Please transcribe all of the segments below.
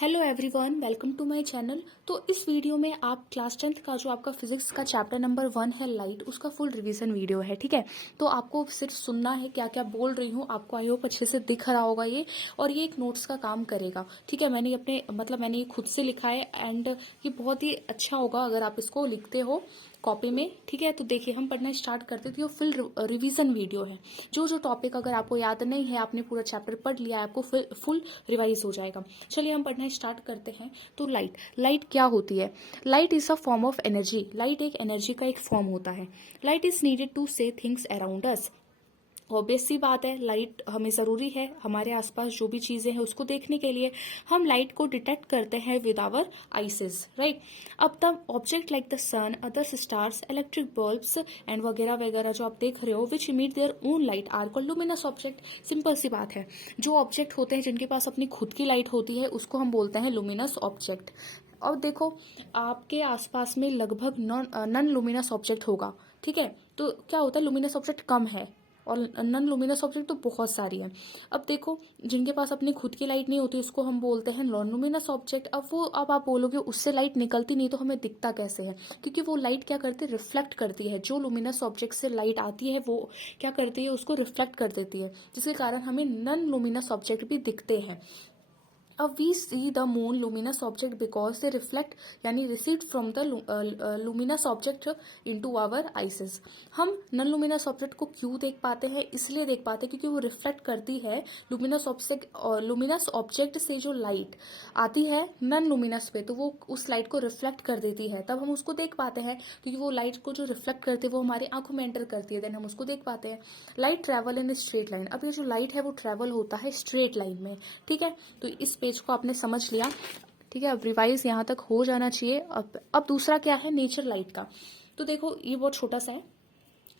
Hello everyone, welcome to my channel. तो इस video में आप क्लास 10th का जो आपका फिजिक्स का चैप्टर नंबर 1 है लाइट, उसका फुल रिवीजन वीडियो है। ठीक है, तो आपको सिर्फ सुनना है, क्या क्या बोल रही हूँ आपको आई होप अच्छे से दिख रहा होगा ये, और ये एक नोट्स का काम करेगा। ठीक है, मैंने ये खुद से लिखा है एंड ये बहुत ही अच्छा होगा अगर आप इसको लिखते हो कॉपी में। ठीक है, तो देखिए हम पढ़ना स्टार्ट करते थे। फुल रिवीजन वीडियो है। जो जो टॉपिक अगर आपको याद नहीं है, आपने पूरा चैप्टर पढ़ लिया है, आपको फुल रिवाइज हो जाएगा। चलिए हम पढ़ना स्टार्ट करते हैं। तो लाइट क्या होती है? Light is a form of energy. Light एक एनर्जी का एक फॉर्म होता है। लाइट इज नीडेड टू से थिंग्स अराउंड अस। ऑब्वियस सी बात है, लाइट हमें ज़रूरी है हमारे आसपास जो भी चीज़ें हैं उसको देखने के लिए। हम लाइट को डिटेक्ट करते हैं विद आवर आइसेस, राइट। अब तब object like the sun, other stars, electric bulbs and वगैरह वगैरह जो आप देख रहे हो, which emit their own light are called luminous object. Simple सी बात है, जो ऑब्जेक्ट होते हैं जिनके पास अपनी खुद की लाइट होती है उसको हम बोलते हैं लुमिनस ऑब्जेक्ट। और देखो, आपके आसपास में लगभग नॉन लुमिनस ऑब्जेक्ट होगा। ठीक है, तो क्या होता है, लुमिनस ऑब्जेक्ट कम है और नॉन लुमिनस ऑब्जेक्ट तो बहुत सारी है। अब देखो, जिनके पास अपनी खुद की लाइट नहीं होती उसको हम बोलते हैं नॉन लुमिनस ऑब्जेक्ट। अब आप बोलोगे उससे लाइट निकलती नहीं तो हमें दिखता कैसे है? क्योंकि वो लाइट क्या करती है, रिफ्लेक्ट करती है। जो लुमिनस ऑब्जेक्ट से लाइट आती है वो क्या करती है, उसको रिफ्लेक्ट कर देती है, जिसके कारण हमें नॉन लुमिनस ऑब्जेक्ट भी दिखते हैं। अब we see the moon luminous object because they reflect यानी receive from the luminous object into our eyes. हम नॉन लुमिनस ऑब्जेक्ट को क्यों देख पाते हैं? इसलिए देख पाते हैं क्योंकि वो रिफ्लेक्ट करती है लुमिनस ऑब्जेक्ट से जो लाइट आती है नॉन लुमिनस पे, तो वो उस लाइट को रिफ्लेक्ट कर देती है, तब हम उसको देख पाते हैं। क्योंकि वो लाइट को जो रिफ्लेक्ट करती है वो हमारी आंखों में एंटर करती है, देन हम उसको देख पाते हैं। Light travel in straight line. अब ये जो लाइट है वो ट्रेवल होता है स्ट्रेट लाइन में। ठीक है, तो इस पेज को आपने समझ लिया। ठीक है, अब रिवाइज यहाँ तक हो जाना चाहिए। अब दूसरा क्या है, नेचर लाइट का। तो देखो ये बहुत छोटा सा है।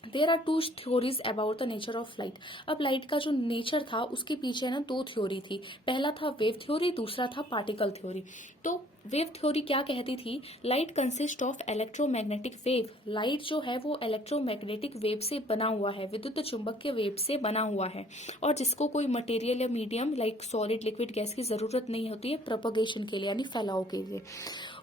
There are two theories about the nature of light. अब लाइट का जो नेचर था उसके पीछे ना दो थ्योरी थी। पहला था वेव थ्योरी, दूसरा था पार्टिकल थ्योरी। तो वेव थ्योरी क्या कहती थी, light consist of electromagnetic wave. Light जो है वो इलेक्ट्रोमैग्नेटिक वेव से बना हुआ है, विद्युत चुंबकीय वेव से बना हुआ है, और जिसको कोई मटेरियल या medium like solid liquid gas की जरूरत नहीं होती है प्रोपगेशन के लिए यानी फैलाव के लिए।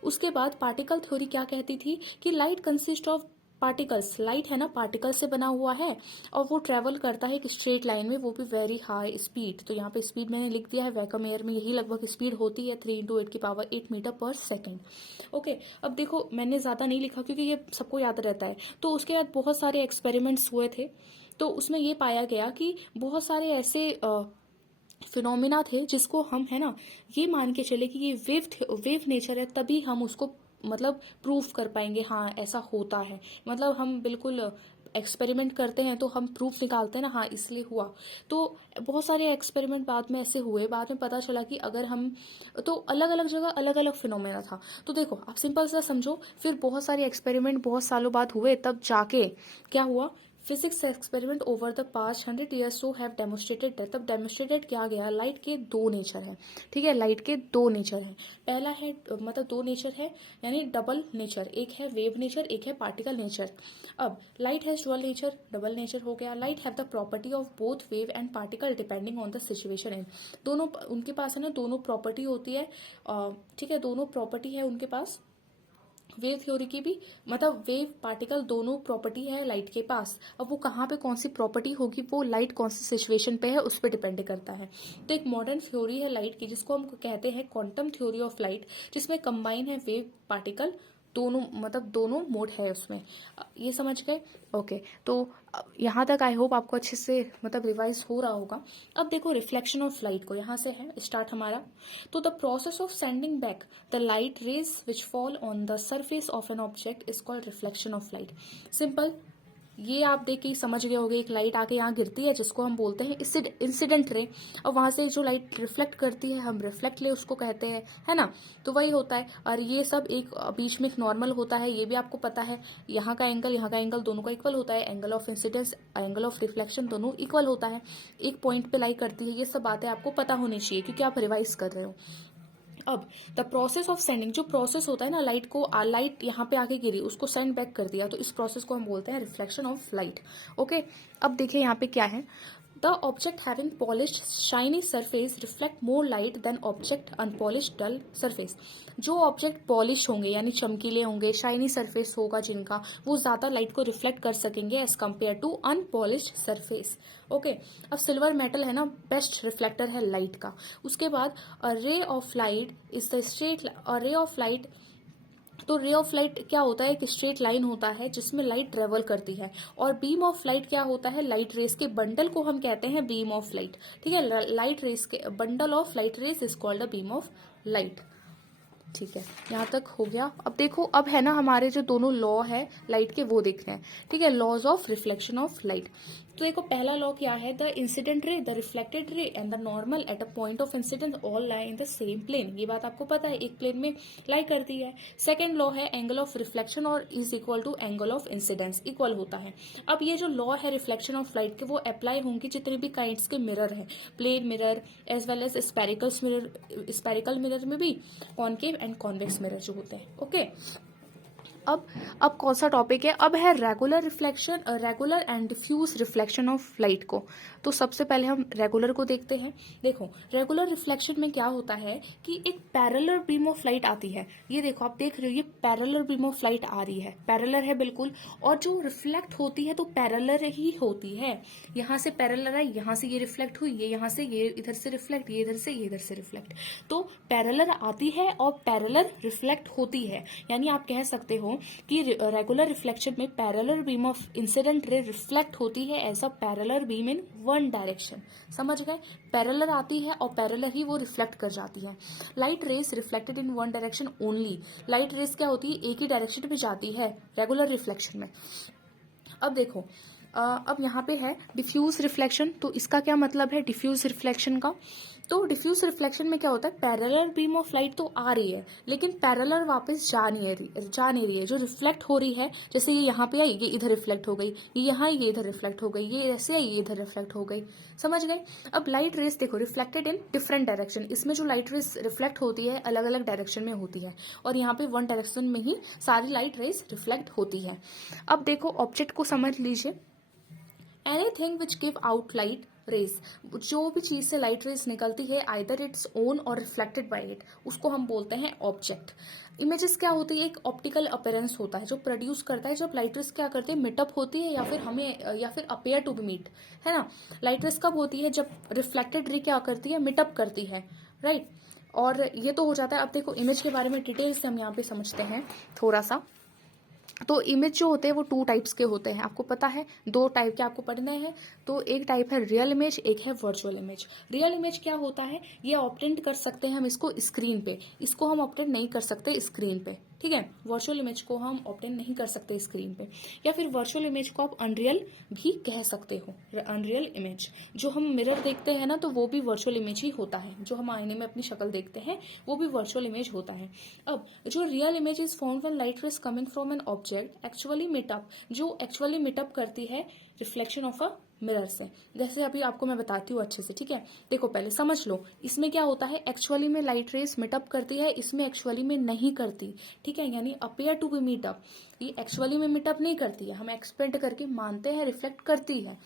उसके बाद पार्टिकल थ्योरी क्या कहती थी कि light consist of particles. Light है ना, पार्टिकल से बना हुआ है और वो ट्रेवल करता है एक स्ट्रेट लाइन में, वो भी वेरी हाई स्पीड। तो यहाँ पे स्पीड मैंने लिख दिया है, वैक्यूम एयर में यही लगभग स्पीड होती है 3 × 10⁸ मीटर पर सेकेंड। ओके, अब देखो मैंने ज़्यादा नहीं लिखा क्योंकि ये सबको याद रहता है। तो उसके बाद बहुत सारे एक्सपेरिमेंट्स हुए थे, तो उसमें ये पाया गया कि बहुत सारे ऐसे फिनोमिना थे जिसको हम है ना ये मान के चले कि ये वेव नेचर है, तभी हम उसको मतलब प्रूफ कर पाएंगे, हाँ ऐसा होता है। मतलब हम बिल्कुल एक्सपेरिमेंट करते हैं तो हम प्रूफ निकालते हैं ना, हाँ इसलिए हुआ। तो बहुत सारे एक्सपेरिमेंट बाद में ऐसे हुए, बाद में पता चला कि अगर हम तो अलग अलग जगह अलग अलग फिनोमेना था। तो देखो आप सिंपल सा समझो, फिर बहुत सारे एक्सपेरिमेंट बहुत सालों बाद हुए, तब जाके क्या हुआ, physics experiment over the past 100 years so have demonstrated that. तब डेमोस्ट्रेटेड किया गया लाइट के दो नेचर हैं। ठीक है, लाइट के दो नेचर हैं। पहला है मतलब दो नेचर है यानी डबल नेचर, एक है वेव नेचर, एक है पार्टिकल नेचर। अब light has dual nature, double nature हो गया। Light have the property of both wave and particle depending on the situation in. दोनों उनके पास है ना, दोनों प्रॉपर्टी होती है। ठीक है, दोनों प्रॉपर्टी है उनके पास। वेव थ्योरी की भी मतलब वेव पार्टिकल दोनों प्रॉपर्टी है लाइट के पास। अब वो कहाँ पे कौन सी प्रॉपर्टी होगी, वो लाइट कौन सी सिचुएशन पे है उस पर डिपेंड करता है। तो एक मॉडर्न थ्योरी है लाइट की जिसको हम कहते हैं क्वांटम थ्योरी ऑफ लाइट, जिसमें कंबाइन है वेव पार्टिकल दोनों, मतलब दोनों मोड है उसमें। ये समझ गए? ओके, तो यहाँ तक आई होप आपको अच्छे से मतलब रिवाइज हो रहा होगा। अब देखो रिफ्लेक्शन ऑफ लाइट को, यहाँ से है स्टार्ट हमारा। तो the process of sending back the light rays which fall on the surface of an object is called reflection of light. Simple, ये आप देख के ही समझ गए होंगे, एक लाइट आके यहाँ गिरती है जिसको हम बोलते हैं इंसिडेंट रे, और वहां से जो लाइट रिफ्लेक्ट करती है हम रिफ्लेक्ट रे उसको कहते हैं, है ना। तो वही होता है, और ये सब एक बीच में एक नॉर्मल होता है, ये भी आपको पता है। यहाँ का एंगल दोनों का इक्वल होता है, angle of incidence angle of reflection दोनों इक्वल होता है, एक पॉइंट पे लाइट करती है। ये सब बातें आपको पता होनी चाहिए क्योंकि आप रिवाइज कर रहे हो। अब द प्रोसेस ऑफ सेंडिंग, जो प्रोसेस होता है ना, लाइट को लाइट यहाँ पे आके गिरी उसको सेंड बैक कर दिया, तो इस प्रोसेस को हम बोलते हैं रिफ्लेक्शन ऑफ लाइट। ओके, अब देखिए यहाँ पे क्या है, the object having polished shiny surface reflect more light than object unpolished dull surface. जो ऑब्जेक्ट पॉलिश होंगे यानी चमकीले होंगे, शाइनी सरफेस होगा जिनका, वो ज़्यादा लाइट को रिफ्लेक्ट कर सकेंगे as compare to unpolished surface. Okay, अब सिल्वर मेटल है ना, बेस्ट रिफ्लेक्टर है लाइट का। उसके बाद a ray of light is the straight, a ray of light, तो रे ऑफ लाइट क्या होता है, एक स्ट्रेट लाइन होता है जिसमें लाइट ट्रेवल करती है। और बीम ऑफ लाइट क्या होता है, लाइट रेस के बंडल को हम कहते हैं बीम ऑफ लाइट। ठीक है, लाइट रेस के bundle of light rays is called a beam of light. ठीक है, यहाँ तक हो गया। अब देखो, अब है ना हमारे जो दोनों लॉ है लाइट के वो देख रहे हैं। ठीक है, laws of reflection of light. तो देखो पहला लॉ क्या है, the incident ray, the reflected ray and the normal at a point of incidence all lie in the same plane. ये बात आपको पता है, एक प्लेन में लाई करती है। सेकेंड लॉ है एंगल ऑफ रिफ्लेक्शन और is equal to angle of incidence, equal होता है। अब ये जो लॉ है रिफ्लेक्शन ऑफ लाइट के, वो अप्लाई होंगे जितने भी काइंड्स के मिरर है, plane mirror as well as spherical mirror में भी, कॉनकेव एंड कॉन्वेक्स मिरर जो होते हैं। ओके, अब कौन सा टॉपिक है, अब है regular reflection, regular and diffuse reflection of light को। तो सबसे पहले हम रेगुलर को देखते हैं। देखो रेगुलर रिफ्लेक्शन में क्या होता है कि एक पैरेलल बीम ऑफ लाइट आती है। ये देखो आप देख रहे हो, ये पैरेलल बीम ऑफ लाइट आ रही है, पैरेलल है बिल्कुल, और जो रिफ्लेक्ट होती है तो पैरेलल ही होती है। यहाँ से पैरेलल है, यहाँ से ये रिफ्लेक्ट हुई, ये यहाँ से, ये इधर से रिफ्लेक्ट, ये इधर से, ये इधर से रिफ्लेक्ट। तो पैरेलल आती है और पैरेलल रिफ्लेक्ट होती है। यानी आप कह सकते हो कि रेगुलर रिफ्लेक्शन में parallel beam of incident ray reflect होती है as a parallel beam in one direction. समझ गए, पैरेलल आती है और पैरेलल ही वो रिफ्लेक्ट कर जाती है। Light rays reflected in one direction only, light rays क्या होती है, एक ही डायरेक्शन में जाती है रेगुलर रिफ्लेक्शन में। अब देखो अब यहाँ पे है डिफ्यूज रिफ्लेक्शन। तो इसका क्या मतलब है डिफ्यूज रिफ्लेक्शन का, तो डिफ्यूज रिफ्लेक्शन में क्या होता है, पैरेलल बीम ऑफ लाइट तो आ रही है लेकिन पैरेलल वापस जा नहीं रही है, जो रिफ्लेक्ट हो रही है, जैसे ये यहाँ पे आई, ये इधर रिफ्लेक्ट हो गई, ये यहाँ, ये इधर रिफ्लेक्ट हो गई, ये ऐसे आई, ये इधर रिफ्लेक्ट हो गई। समझ गए। अब लाइट रेस देखो रिफ्लेक्टेड इन डिफरेंट डायरेक्शन, इसमें जो लाइट रेस रिफ्लेक्ट होती है अलग अलग डायरेक्शन में होती है, और यहाँ पे वन डायरेक्शन में ही सारी लाइट रेस रिफ्लेक्ट होती है। अब देखो ऑब्जेक्ट को समझ लीजिए, anything which give out light rays, जो भी चीज से लाइट रेज निकलती है आइदर इट्स ओन और रिफ्लेक्टेड बाय इट, उसको हम बोलते हैं ऑब्जेक्ट। इमेजेस क्या होती है, एक ऑप्टिकल अपीयरेंस होता है जो प्रोड्यूस करता है जब लाइट रेज क्या करती है, मिटअप होती है या फिर अपेयर टू बी मीट, है ना। लाइट रेज कब होती है, जब रिफ्लेक्टेड रे क्या करती है, मिटअप करती है, राइट। और ये तो हो जाता है। अब देखो इमेज के बारे में डिटेल से हम यहाँ पे समझते हैं थोड़ा सा। तो इमेज जो होते हैं वो टू टाइप्स के होते हैं, आपको पता है, दो टाइप के आपको पढ़ने हैं। तो एक टाइप है रियल इमेज, एक है वर्चुअल इमेज। रियल इमेज क्या होता है, ये ऑब्टेन कर सकते हैं हम इसको स्क्रीन पे, इसको हम ऑब्टेन नहीं कर सकते स्क्रीन पे, ठीक है। वर्चुअल इमेज को हम ऑब्टेन नहीं कर सकते स्क्रीन पे, या फिर वर्चुअल इमेज को आप अनरियल भी कह सकते हो। अनरियल इमेज जो हम मिरर देखते हैं ना, तो वो भी वर्चुअल इमेज ही होता है, जो हम आईने में अपनी शक्ल देखते हैं वो भी वर्चुअल इमेज होता है। अब जो real image is found when light rays coming from an object actually meetup, जो एक्चुअली मीटअप करती है रिफ्लेक्शन ऑफ अ मिरर से। जैसे अभी आपको मैं बताती हूँ अच्छे से, ठीक है। देखो पहले समझ लो, इसमें क्या होता है, एक्चुअली में लाइट रेज मीटअप करती है, इसमें एक्चुअली में नहीं करती, ठीक है। यानी अपेयर टू बी मीटअप, ये एक्चुअली में मीटअप नहीं करती है, हम एक्सपेक्ट करके मानते हैं रिफ्लेक्ट करती है।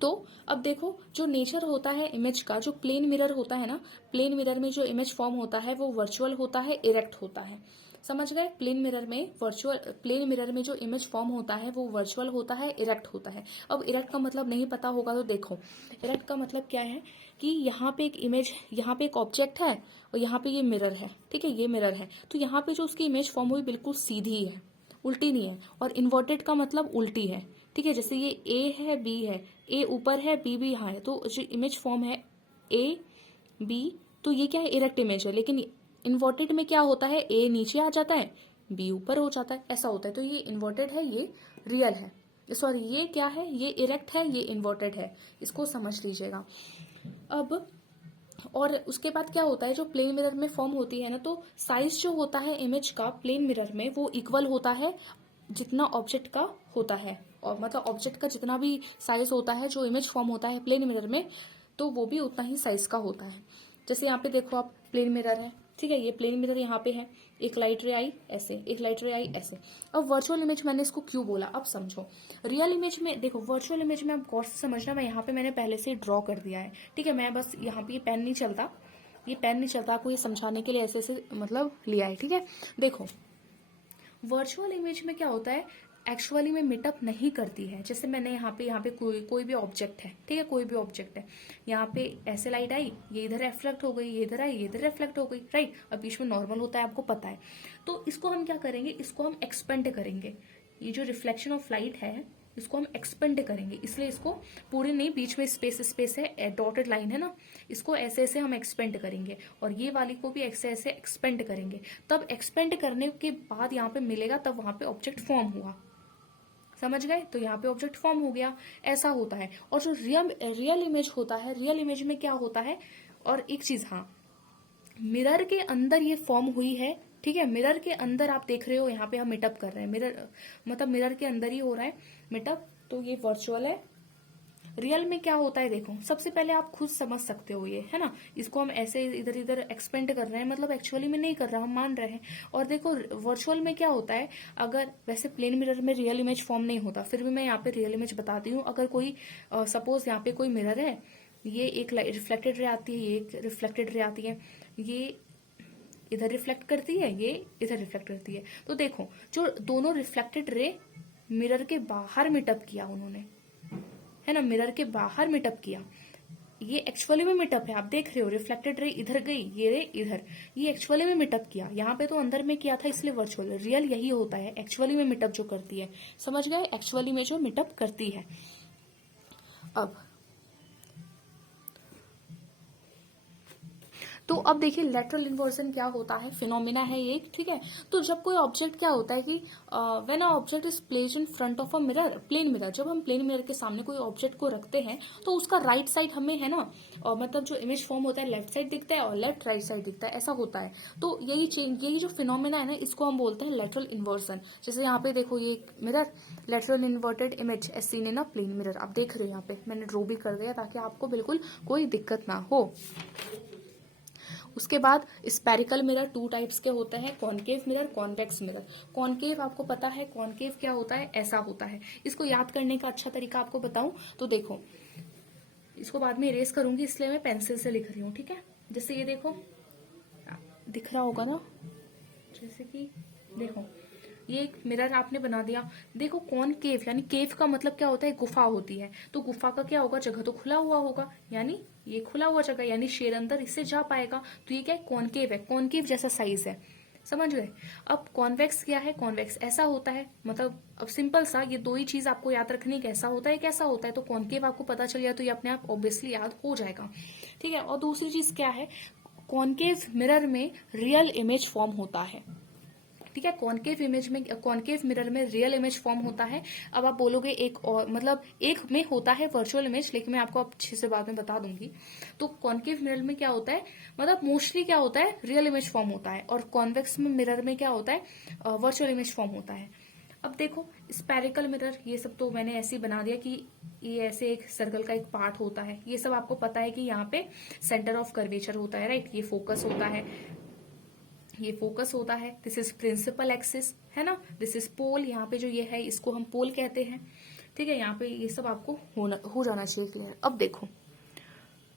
तो अब देखो जो नेचर होता है इमेज का, जो प्लेन मिरर होता है ना, प्लेन मिरर में जो इमेज फॉर्म होता है वो वर्चुअल होता है, इरेक्ट होता है। समझ गए, प्लेन मिरर में जो इमेज फॉर्म होता है वो वर्चुअल होता है, इरेक्ट होता है। अब इरेक्ट का मतलब नहीं पता होगा तो देखो, इरेक्ट का मतलब क्या है कि यहाँ पे एक इमेज, यहाँ पे एक ऑब्जेक्ट है और यहाँ पे ये मिरर है, ठीक है, ये मिरर है। तो यहाँ पे जो उसकी इमेज फॉर्म हुई बिल्कुल सीधी है, उल्टी नहीं है। और इन्वर्टेड का मतलब उल्टी है, ठीक है। जैसे ये ए है, बी है, ए ऊपर है, बी भी यहाँ है, तो जो इमेज फॉर्म है ए बी, तो ये क्या है, इरेक्ट इमेज है। लेकिन इन्वर्टेड में क्या होता है, ए नीचे आ जाता है, बी ऊपर हो जाता है, ऐसा होता है। तो ये इन्वर्टेड है, ये रियल है, सॉरी ये क्या है, ये इरेक्ट है, ये इन्वर्टेड है, इसको समझ लीजिएगा। अब और उसके बाद क्या होता है, जो प्लेन मिरर में फॉर्म होती है ना, तो साइज जो होता है इमेज का प्लेन मिरर में वो इक्वल होता है जितना ऑब्जेक्ट का होता है, और मतलब ऑब्जेक्ट का जितना भी साइज होता है जो इमेज फॉर्म होता है प्लेन मिरर में, तो वो भी उतना ही साइज का होता है। जैसे यहाँ पे देखो आप, प्लेन मिरर है, ठीक है, ये प्लेन मिरर यहाँ पे है, एक लाइट रे आई ऐसे, एक लाइट रे आई ऐसे। अब वर्चुअल इमेज मैंने इसको क्यों बोला, अब समझो। रियल इमेज में देखो, वर्चुअल इमेज में आप गौर से समझना, मैं यहाँ पे मैंने पहले से ड्रॉ कर दिया है, ठीक है। मैं बस यहाँ पे ये पेन नहीं चलता, ये पेन नहीं चलता, आपको ये समझाने के लिए ऐसे ऐसे मतलब लिया है, ठीक है। देखो वर्चुअल इमेज में क्या होता है, एक्चुअली में मीटअप नहीं करती है। जैसे मैंने यहाँ पे कोई भी ऑब्जेक्ट है, ठीक है, कोई भी ऑब्जेक्ट है, यहाँ पे ऐसे लाइट आई, ये इधर रिफ्लेक्ट हो गई, ये इधर आई, ये इधर रिफ्लेक्ट हो गई, राइट। अब बीच में नॉर्मल होता है, आपको पता है। तो इसको हम क्या करेंगे, इसको हम एक्सपेंड करेंगे। ये जो रिफ्लेक्शन ऑफ लाइट है इसको हम एक्सपेंड करेंगे, इसलिए इसको पूरी नहीं, बीच में स्पेस स्पेस है, डॉटेड लाइन है ना, इसको ऐसे ऐसे हम एक्सपेंड करेंगे, और ये वाली को भी ऐसे ऐसे एक्सपेंड करेंगे। तब एक्सपेंड करने के बाद यहाँ पे मिलेगा, तब वहां पे ऑब्जेक्ट फॉर्म हुआ, समझ गए। तो यहाँ पे ऑब्जेक्ट फॉर्म हो गया, ऐसा होता है। और जो रियल इमेज होता है, रियल इमेज में क्या होता है, और एक चीज, हाँ, मिरर के अंदर ये फॉर्म हुई है, ठीक है। मिरर के अंदर आप देख रहे हो, यहाँ पे हम मीटअप कर रहे हैं, मिरर मतलब मिरर के अंदर ही हो रहा है मीटअप, तो ये वर्चुअल है। रियल में क्या होता है, देखो सबसे पहले आप खुद समझ सकते हो, ये है ना, इसको हम ऐसे इधर इधर एक्सपेंड कर रहे हैं, मतलब एक्चुअली में नहीं कर रहा, हम मान रहे हैं। और देखो वर्चुअल में क्या होता है, अगर वैसे प्लेन मिरर में रियल इमेज फॉर्म नहीं होता, फिर भी मैं यहाँ पे रियल इमेज बताती हूँ। अगर कोई सपोज यहाँ पे कोई मिरर है, ये एक रिफ्लेक्टेड रे आती है, ये एक रिफ्लेक्टेड रे आती है, ये इधर रिफ्लेक्ट करती है, ये इधर रिफ्लेक्ट करती है। तो देखो जो दोनों रिफ्लेक्टेड रे मिरर के बाहर मीटअप किया उन्होंने, है ना, मिरर के बाहर मीटअप किया, ये एक्चुअली में मीटअप है। आप देख रहे हो रिफ्लेक्टेड रे इधर गई, ये रे इधर, ये एक्चुअली में मीटअप किया। यहाँ पे तो अंदर में किया था इसलिए वर्चुअल, रियल यही होता है, एक्चुअली में मीटअप जो करती है, समझ गए, एक्चुअली में जो मीटअप करती है। अब देखिए लेटरल इन्वर्जन क्या होता है, फिनोमिना है ये, ठीक है। तो जब कोई ऑब्जेक्ट क्या होता है कि when a object is placed in front of a mirror, plane mirror, जब हम प्लेन मिरर के सामने कोई ऑब्जेक्ट को रखते हैं तो उसका राइट साइड हमें, है ना, और मतलब जो इमेज फॉर्म होता है लेफ्ट साइड दिखता है और लेफ्ट राइट साइड दिखता है, ऐसा होता है। तो यही जो फिनोमिना है ना, इसको हम बोलते हैं लेटरल इन्वर्जन। जैसे यहाँ पे देखो, ये mirror lateral inverted image as seen in a plane mirror, आप देख रहे हो यहाँ पे मैंने ड्रॉ भी कर दिया ताकि आपको बिल्कुल कोई दिक्कत ना हो। उसके बाद स्पेरिकल मिरर 2 टाइप्स के होते हैं, concave mirror, convex mirror. Concave आपको पता है, कॉनकेव क्या होता है, ऐसा होता है। इसको याद करने का अच्छा तरीका आपको बताऊं तो देखो, इसको बाद में इरेज करूंगी इसलिए मैं पेंसिल से लिख रही हूँ, ठीक है। जैसे ये देखो, दिख रहा होगा ना, जैसे कि देखो ये एक मिरर आपने बना दिया। देखो कॉनकेव यानी केव का मतलब क्या होता है, गुफा होती है। तो गुफा का क्या होगा, जगह तो खुला हुआ होगा, यानी ये खुला हुआ जगह, यानी शेर अंदर इससे जा पाएगा। तो ये क्या है, कॉनकेव है, कॉनकेव जैसा साइज है, समझ गए। अब कॉन्वेक्स क्या है, कॉन्वेक्स ऐसा होता है, मतलब अब सिंपल सा, ये दो ही चीज आपको याद रखनी, कैसा होता है कैसा होता है। तो कॉनकेव आपको पता चल गया तो ये अपने आप ऑब्वियसली याद हो जाएगा, ठीक है। और दूसरी चीज क्या है, कॉनकेव मिरर में रियल इमेज फॉर्म होता है, ठीक है। कॉनकेव मिरर में रियल इमेज फॉर्म होता है। अब आप बोलोगे एक और, मतलब एक में होता है वर्चुअल इमेज, लेकिन मैं आपको अच्छे से बाद में बता दूंगी। तो कॉनकेव मिरर में क्या होता है, मतलब मोस्टली क्या होता है, रियल इमेज फॉर्म होता है, और कॉन्वेक्स मिरर में क्या होता है, वर्चुअल इमेज फॉर्म होता है। अब देखो स्पेरिकल मिरर, ये सब तो मैंने ऐसे ही बना दिया कि ये ऐसे एक सर्कल का एक पार्ट होता है, ये सब आपको पता है कि यहाँ पे सेंटर ऑफ कर्वेचर होता है, राइट। ये फोकस होता है, ये फोकस होता है, दिस इज प्रिंसिपल एक्सिस, है ना, दिस इज पोल, यहाँ पे जो ये है इसको हम पोल कहते हैं, ठीक है। यहाँ पे ये सब आपको हो जाना चाहिए क्लियर। अब देखो,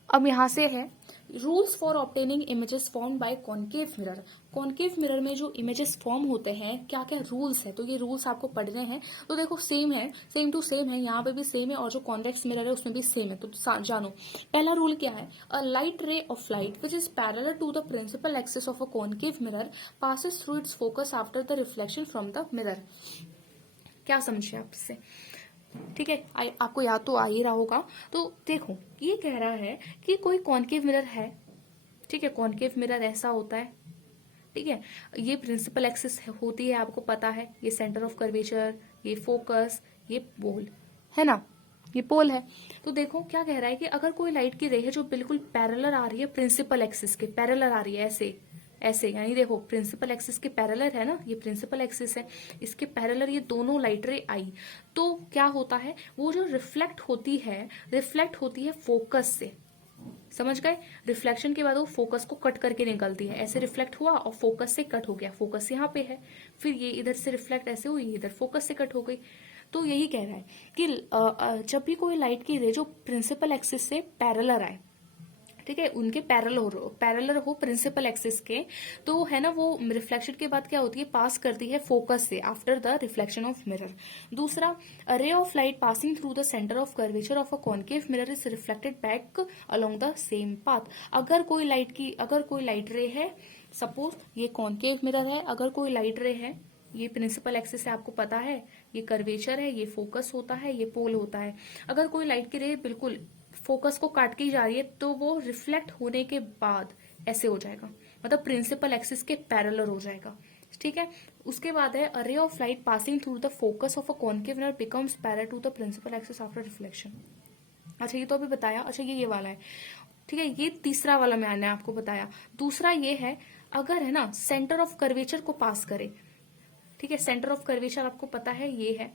अब यहाँ से है rules for obtaining images form by concave mirror. Concave mirror में जो इमेजेस फॉर्म होते हैं, क्या क्या रूल्स है, तो ये रूल्स आपको पढ़ने हैं। तो देखो सेम है, सेम टू सेम है, यहाँ पे भी सेम है, और जो कॉन्वेक्स मिरर है उसमें भी सेम है। तो जानो पहला रूल क्या है, a light ray of light which is parallel to the principal axis of a concave mirror passes through its focus after the reflection from the mirror. क्या समझे आप इससे, ठीक है, आपको याद तो आ ही रहा होगा। तो देखो ये कह रहा है कि कोई कॉनकेव मिरर है, ठीक है, कॉनकेव मिरर ऐसा होता है, ठीक है। ये प्रिंसिपल एक्सिस होती है, आपको पता है, ये सेंटर ऑफ कर्वेचर, ये फोकस, ये पोल, है ना, ये पोल है। तो देखो क्या कह रहा है कि अगर कोई लाइट की रे है जो बिल्कुल पैरेलल आ रही है, प्रिंसिपल एक्सिस के पैरेलल आ रही है, ऐसे ऐसे, यानी देखो प्रिंसिपल एक्सिस के पैरेलल है ना, ये प्रिंसिपल एक्सिस है, इसके पैरेलल ये दोनों लाइट रे आई, तो क्या होता है, वो जो रिफ्लेक्ट होती है फोकस से, समझ गए? रिफ्लेक्शन के बाद वो फोकस को कट करके निकलती है, ऐसे रिफ्लेक्ट हुआ और फोकस से कट हो गया, फोकस यहाँ पे है, फिर ये इधर से रिफ्लेक्ट ऐसे हुई, इधर फोकस से कट हो गई। तो यही कह रहा है कि जब भी कोई लाइट की रे जो प्रिंसिपल एक्सिस से पैरेलल आए, ठीक है, उनके पैरेलल हो प्रिंसिपल एक्सिस के, तो है ना वो रिफ्लेक्शन के बाद क्या होती है, पास करती है फोकस से after the reflection of mirror. दूसरा, ray of light passing through the centre of curvature of a concave mirror is reflected back along the same path. अगर कोई लाइट रे है, सपोज ये कॉन्केव मिरर है, अगर कोई लाइट रे है, ये प्रिंसिपल एक्सिस है, आपको पता है, ये कर्वेचर है, ये फोकस होता है, ये पोल होता है। अगर कोई लाइट की रे बिल्कुल फोकस को काट के जा रही है तो वो रिफ्लेक्ट होने के बाद ऐसे हो जाएगा, मतलब प्रिंसिपल एक्सिस के पैरेलल हो जाएगा, ठीक है। उसके बाद है a ray of light passing through the focus of a concave mirror becomes parallel to the principal axis after reflection. अच्छा, ये तो अभी बताया। अच्छा, ये वाला है, ठीक है, ये तीसरा वाला मैंने आपको बताया। दूसरा ये है, अगर है ना सेंटर ऑफ कर्वेचर को पास करे, ठीक है, सेंटर ऑफ कर्वेचर आपको पता है ये है,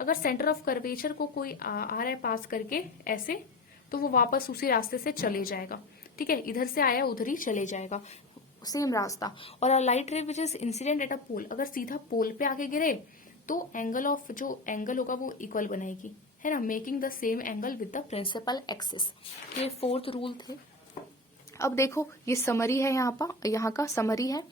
अगर सेंटर ऑफ कर्वेचर को कोई आ रहा है पास करके ऐसे, तो वो वापस उसी रास्ते से चले जाएगा, ठीक है, इधर से आया उधर ही चले जाएगा, सेम रास्ता। और light ray which is incident at a pole, अगर सीधा पोल पे आके गिरे तो जो एंगल होगा वो इक्वल बनाएगी, है ना, making the same angle with the principal axis. ये 4th रूल थे। अब देखो ये समरी है, यहाँ का समरी है।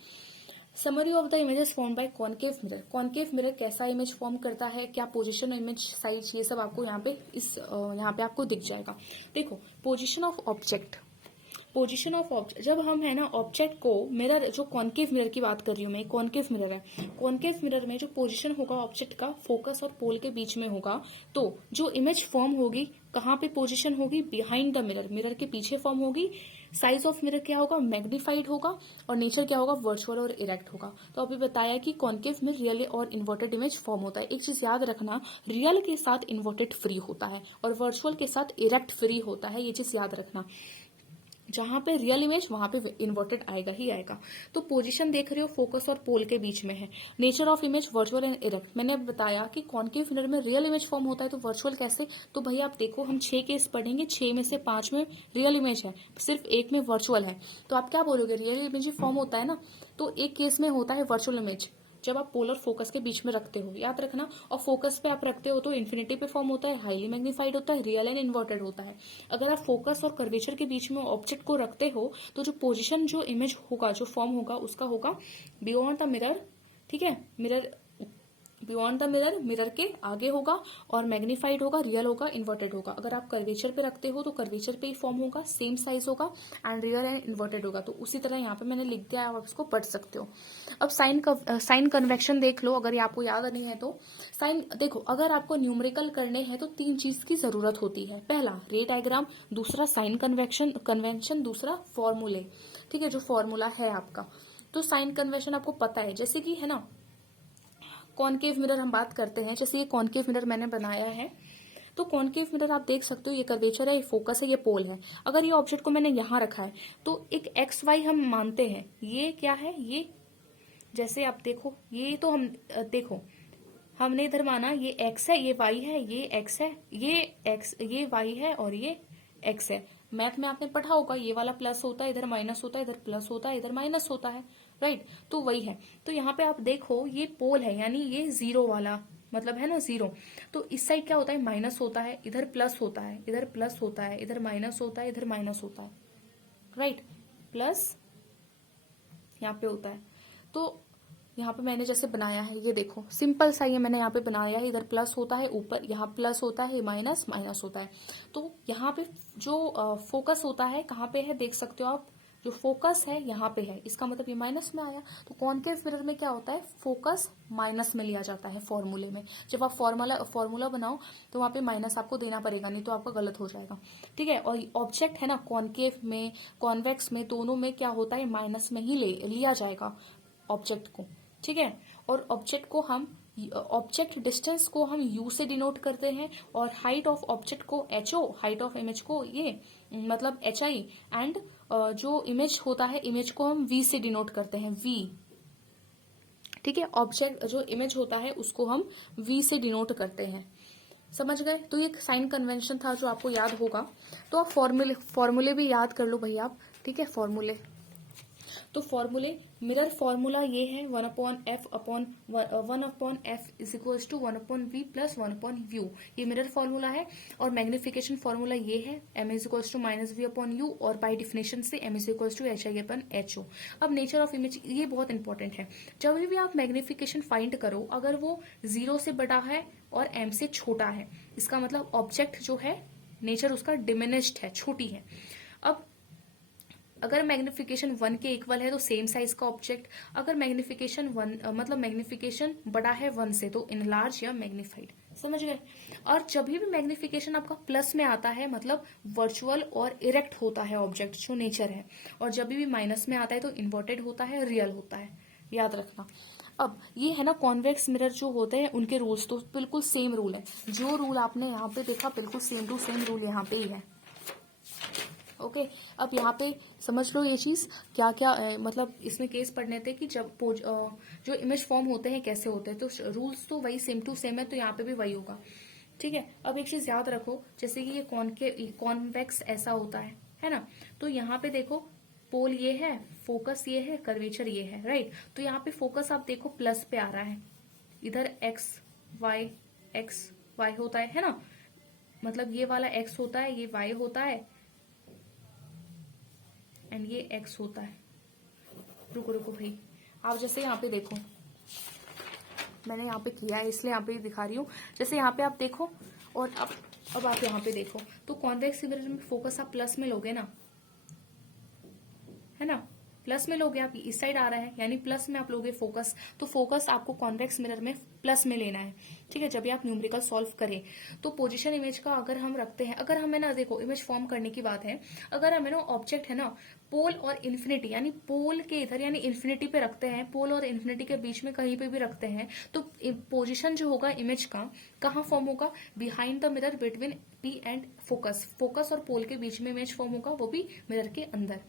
Summary of the images form by concave mirror. Concave mirror कैसा इमेज फॉर्म करता है, क्या पोजीशन, इमेज साइज, ये सब आपको यहाँ पे आपको दिख जाएगा। देखो, पोजीशन ऑफ ऑब्जेक्ट, जब हम है ना ऑब्जेक्ट को मिरर, जो कॉन्केव मिरर की बात कर रही हूँ मैं, कॉन्केव मिरर है, कॉन्केव मिरर में जो पोजीशन होगा ऑब्जेक्ट का फोकस और पोल के बीच में होगा, तो जो इमेज फॉर्म होगी कहाँ पे पोजीशन होगी, बिहाइंड द मिरर, मिरर के पीछे फॉर्म होगी। साइज ऑफ मिरर क्या होगा, मैग्नीफाइड होगा, और नेचर क्या होगा, वर्चुअल और इरेक्ट होगा। तो अभी बताया कि कॉन्केव में रियल और इन्वर्टेड इमेज फॉर्म होता है। एक चीज याद रखना, रियल के साथ इन्वर्टेड फ्री होता है और वर्चुअल के साथ इरेक्ट फ्री होता है, ये चीज याद रखना। जहां पे रियल इमेज वहां पे इन्वर्टेड आएगा ही आएगा। तो पोजीशन देख रहे हो फोकस और पोल के बीच में है। Nature of image virtual and erect, मैंने बताया कि कॉन्केव मिरर में रियल इमेज फॉर्म होता है, तो वर्चुअल कैसे, तो भैया आप देखो, हम 6 केस पढ़ेंगे, 6 में से 5 में रियल इमेज है, सिर्फ 1 में वर्चुअल है। तो आप क्या बोलोगे, रियल इमेज फॉर्म होता है ना, तो एक केस में होता है वर्चुअल इमेज, जब आप पोल और फोकस के बीच में रखते हो, याद रखना। और फोकस पे आप रखते हो तो इन्फिनिटी पे फॉर्म होता है, हाईली मैग्नीफाइड होता है, रियल एंड इन्वर्टेड होता है। अगर आप फोकस और कर्वेचर के बीच में ऑब्जेक्ट को रखते हो तो जो पोजीशन, जो इमेज होगा, जो फॉर्म होगा, उसका होगा बियॉन्ड द मिरर, ठीक है, mirror beyond the mirror, mirror के आगे होगा, और मैग्नीफाइड होगा, रियल होगा, इन्वर्टेड होगा। अगर आप कर्वेचर पे रखते हो तो कर्वेचर पे ही फॉर्म होगा, सेम साइज होगा, एंड रियल एंड इन्वर्टेड होगा। तो उसी तरह यहाँ पे मैंने लिख दिया है, आप इसको पढ़ सकते हो। अब साइन कन्वेक्शन देख लो, अगर ये आपको याद नहीं है तो। साइन देखो, अगर आपको न्यूमेरिकल करने हैं तो 3 चीज की जरूरत होती है। पहला रे डायग्राम, दूसरा साइन कन्वेंशन, दूसरा फॉर्मूले, ठीक है, जो फॉर्मूला है आपका। तो साइन कन्वेंशन आपको पता है, जैसे कि है ना कॉन्केव मिरर हम बात करते हैं, जैसे ये कॉन्केव मिरर मैंने बनाया है, तो कॉन्केव मिरर आप देख सकते हो, ये कर्वेचर है, ये फोकस है, ये पोल है। अगर ये ऑब्जेक्ट को मैंने यहाँ रखा है तो एक एक्स वाई हम मानते हैं, ये क्या है, ये जैसे आप देखो, ये तो हम देखो, हमने इधर माना ये एक्स है, ये वाई है, ये एक्स है, ये वाई है, और ये एक्स है। मैथ में आपने पढ़ा होगा, ये वाला प्लस होता है, इधर माइनस होता है, इधर प्लस होता है, इधर माइनस होता है, राइट। तो वही है। तो यहाँ पे आप देखो, ये पोल है, यानी ये 0 वाला, मतलब है ना 0। तो इस साइड क्या होता है, माइनस होता है, इधर प्लस होता है, इधर प्लस होता है, इधर माइनस होता है, इधर माइनस होता है, राइट, प्लस यहाँ पे होता है। तो यहाँ पे मैंने जैसे बनाया है, ये देखो सिंपल सा ये मैंने यहाँ पे बनाया है, इधर प्लस होता है, ऊपर यहाँ प्लस होता है, माइनस माइनस होता है। तो यहाँ पे जो फोकस होता है कहाँ पे है, देख सकते हो आप, जो फोकस है यहाँ पे है, इसका मतलब ये माइनस में आया। तो कॉन्केव मिरर में क्या होता है, फोकस माइनस में लिया जाता है फॉर्मूले में। जब आप फॉर्मूला बनाओ तो वहाँ पे माइनस आपको देना पड़ेगा, नहीं तो आपका गलत हो जाएगा, ठीक है। और ऑब्जेक्ट है ना, कॉन्केव में, कॉन्वेक्स में, दोनों में क्या होता है, माइनस में ही लिया जाएगा ऑब्जेक्ट को, ठीक है। और ऑब्जेक्ट डिस्टेंस को हम u से डिनोट करते हैं, और हाइट ऑफ ऑब्जेक्ट को ho, हाइट ऑफ इमेज को ये मतलब hi, एंड जो इमेज होता है, इमेज को हम v से डिनोट करते हैं, v, ठीक है। ऑब्जेक्ट जो इमेज होता है उसको हम v से डिनोट करते हैं, समझ गए? तो ये साइन कन्वेंशन था जो आपको याद होगा। तो आप फॉर्मूले भी याद कर लो भाई आप, ठीक है, फॉर्मूले। तो फॉर्मूले, मिरर फॉर्मूला ये है 1/f is equals to 1/v plus 1/u, ये मिरर फॉर्मूला है। और मैग्निफिकेशन फॉर्मूला ये है m is equals to -v/u, और बाय डिफिनेशन से m is equals to hi/ho। अब नेचर ऑफ इमेज ये बहुत इंपॉर्टेंट है। जब भी आप मैग्निफिकेशन फाइंड करो, अगर वो 0 से बड़ा है और m से छोटा है, इसका मतलब ऑब्जेक्ट जो है नेचर उसका डिमिनिश्ड है, छोटी है। अब अगर मैग्निफिकेशन 1 के इक्वल है तो सेम साइज का ऑब्जेक्ट, अगर मैग्निफिकेशन 1 मतलब मैग्निफिकेशन बड़ा है 1 से तो इनलार्ज या मैग्निफाइड, समझ गए। और जब भी मैग्निफिकेशन आपका प्लस में आता है मतलब वर्चुअल और इरेक्ट होता है ऑब्जेक्ट जो नेचर है, और जब भी माइनस में आता है तो इन्वर्टेड होता है, रियल होता है, याद रखना। अब ये है ना कॉन्वेक्स मिरर जो होते हैं उनके रूल्स तो बिल्कुल सेम रूल है, जो रूल आपने यहाँ पे देखा बिल्कुल सेम टू सेम रूल यहाँ पे ही है। ओके अब यहाँ पे समझ लो ये चीज क्या क्या मतलब इसमें केस पढ़ने थे कि जब जो इमेज फॉर्म होते हैं कैसे होते हैं, तो रूल्स तो वही सेम टू सेम है, तो यहाँ पे भी वही होगा, ठीक है। अब एक चीज याद रखो, जैसे कि ये कॉन्वेक्स ऐसा होता है ना। तो यहाँ पे देखो पोल ये है, फोकस ये है, कर्वेचर ये है, राइट। तो यहाँ पे फोकस आप देखो प्लस पे आ रहा है, इधर एक्स वाई होता है ना, मतलब ये वाला एक्स होता है, ये वाई होता है, एंड ये x होता है। रुको रुको भाई, आप जैसे यहाँ पे देखो, मैंने यहाँ पे किया है इसलिए यहाँ पे दिखा रही हूँ। जैसे यहाँ पे आप देखो, और अब आप यहाँ पे देखो, तो कॉन्वेक्स मिरर में फोकस आप प्लस में लोगे ना, है ना, प्लस में लोगे आप, इस साइड आ रहा है यानी प्लस में आप लोगे फोकस, तो फोकस आपको कॉन्वेक्स मिरर में प्लस में लेना है, ठीक है। जब भी आप न्यूमेरिकल सॉल्व करें तो पोजीशन इमेज का अगर हम रखते हैं, अगर हमें ना देखो इमेज फॉर्म करने की बात है, अगर हमें ना ऑब्जेक्ट है ना पोल और इन्फिनिटी यानी पोल के इधर यानी इन्फिनिटी पे रखते हैं, पोल और इन्फिनिटी के बीच में कहीं पे भी रखते हैं, तो पोजिशन जो होगा इमेज का कहाँ फॉर्म होगा, behind the mirror between P and focus, focus और पोल के बीच में इमेज फॉर्म होगा, वो भी मिरर के अंदर,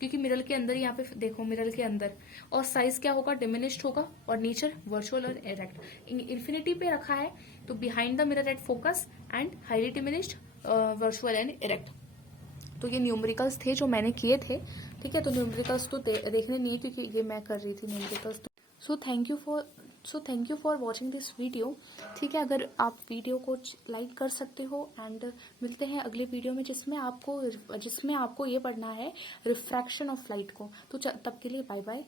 क्योंकि मिरर के अंदर यहाँ पे देखो मिरर के अंदर, और साइज क्या होगा, डिमिनिश्ड होगा, और नेचर वर्चुअल और इरेक्ट। इन्फिनिटी पे रखा है तो behind the mirror at focus and highly diminished virtual and erect. तो ये न्यूमेरिकल्स थे जो मैंने किए थे, ठीक है। तो न्यूमेरिकल्स तो देखने नहीं है क्योंकि ये मैं कर रही थी numericals. So thank you for watching this video, ठीक है। अगर आप वीडियो को लाइक कर सकते हो, एंड मिलते हैं अगले वीडियो में जिसमें आपको ये पढ़ना है रिफ्रैक्शन ऑफ लाइट को। तो तब के लिए बाय बाय।